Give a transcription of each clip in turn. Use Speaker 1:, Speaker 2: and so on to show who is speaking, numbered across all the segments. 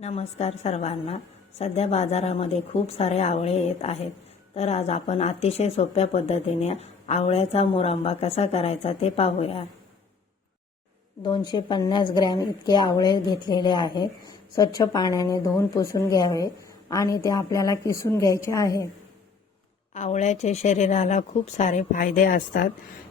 Speaker 1: नमस्कार सर्वांना. सध्या बाजारामध्ये खूप सारे आवळे येत आहेत. तर आज आपण अतिशय सोप्या पद्धतीने आवळ्याचा मुरंबा कसा करायचा ते पाहूया. दोनशे पन्नास ग्रॅम इतके आवळे घेतलेले आहेत. स्वच्छ पाण्याने धुवून पुसून घ्यावे आणि ते आपल्याला किसून घ्यायचे आहे. आवळ्याचे शरीराला खूप सारे फायदे असतात.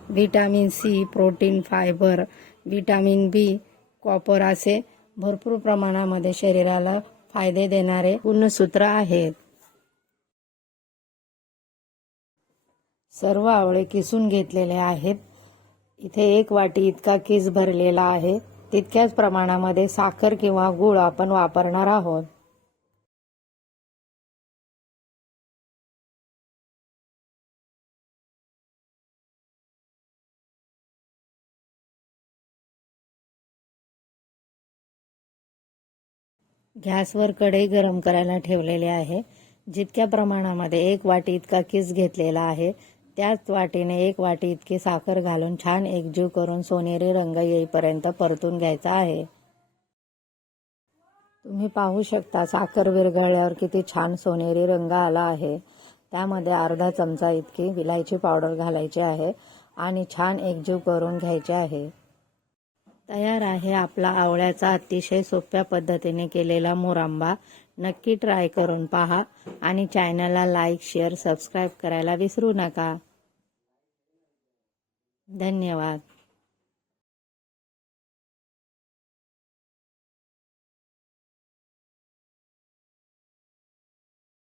Speaker 1: Vitamin C protein fibre vitamin B copper असे भरपूर प्रमाणामध्ये शरीराला फायदे देणारे गुणसूत्र आहेत. सर्व आवळे किसून घेतलेले आहेत. इथे एक वाटी इतका किस भरलेला आहे. तितक्याच प्रमाणामध्ये साखर किंवा गूळ आपण वापरणार आहोत. गॅसवर कढई गरम करायला ठेवलेले आहे. जितक्या प्रमाणामध्ये एक वाटी इतका किस घेतलेला आहे त्याच वाटीने एक वाटी इतकी साखर घालून छान एकजीव करून सोनेरी रंग येईपर्यंत परतून घ्यायचा आहे. तुम्ही पाहू शकता साखर विरघळल्यावर किती छान सोनेरी रंग आला आहे. त्यामध्ये अर्धा चमचा इतकी विलायची पावडर घालायची आहे आणि छान एकजीव करून घ्यायचे आहे. तयार आहे आपला आवळ्याचा अतिशय सोप्या पद्धतीने केलेला मुरांबा. नक्की ट्राय करून पहा आणि चॅनलला लाईक शेअर सबस्क्राईब करायला विसरू नका. धन्यवाद.